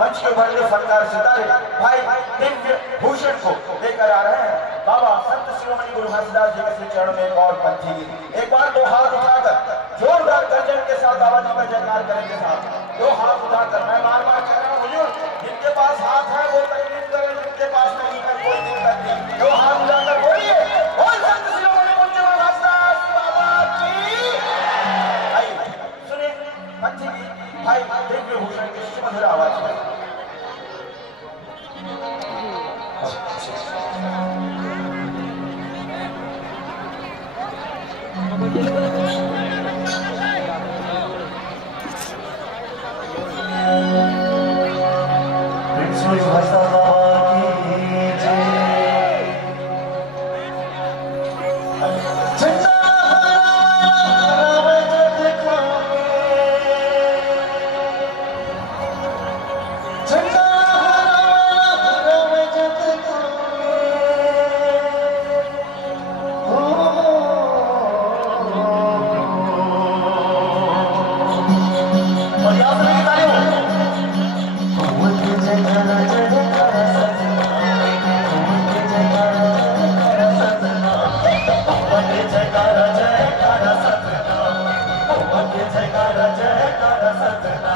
मंच के ऊपर जो फनकार सितारे भाई दिव्य भूषण को लेकर आ रहे हैं। बाबा संत शिरोमणि गुरु घासीदास जी के चरण में एक और पंथी गीत। एक बार दो हाथ उठाकर जोरदार गर्जन के साथ बाबा जी का जयकार करेंगे साहब। दो हाथ उठाकर मैं बार बार कह रहा हूँ हुजूर, जिनके पास हाथ है वो तकलीफ करें, जिनके पास नहीं है कोई दिक्कत नहीं। दो हाथ उठाकर बोलिए और संत शिरोमणि गुरु घासीदास बाबा की। आइए सुनिए पंथी गीत भाई दिव्य भूषण की सुमधुर आवाज में। जयकारा जयकारा सतना।